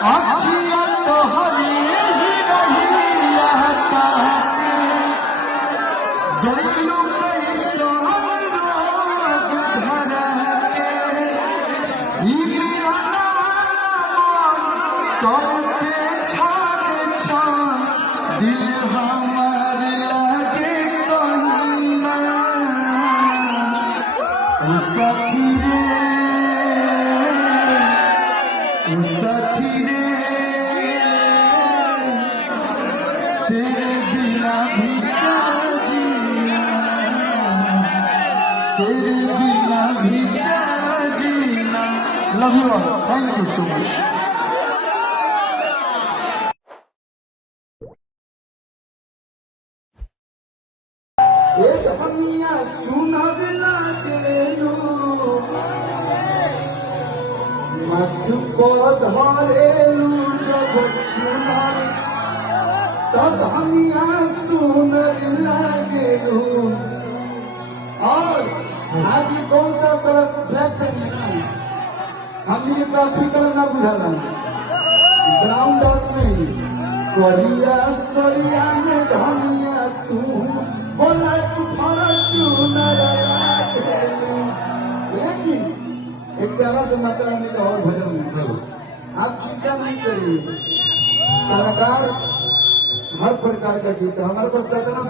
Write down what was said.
आखिया तोहरी ही रहिया ताके गइलू कैसन रोग धरा के करके छाड़ छाड़ दिल हमार लगे कहिना सखी रे तेरे बिना भी क्या जीना, तेरे बिना भी क्या जीना। Love you all, thank you so much. हमिया सुनब लागेलू मत को धरेलू जब सुनब तब हमिया सुनब लागेलू। और आज कौन सा तरफ फ्लैट हमने काफी करना बुझाला ग्राउंड में कोरिया सरिया में धनिया तू बोला लेकिन एक प्यारा से माता रानी का और भजन आप चिंता नहीं करिए। कलाकार हर प्रकार का गीत हमारे पास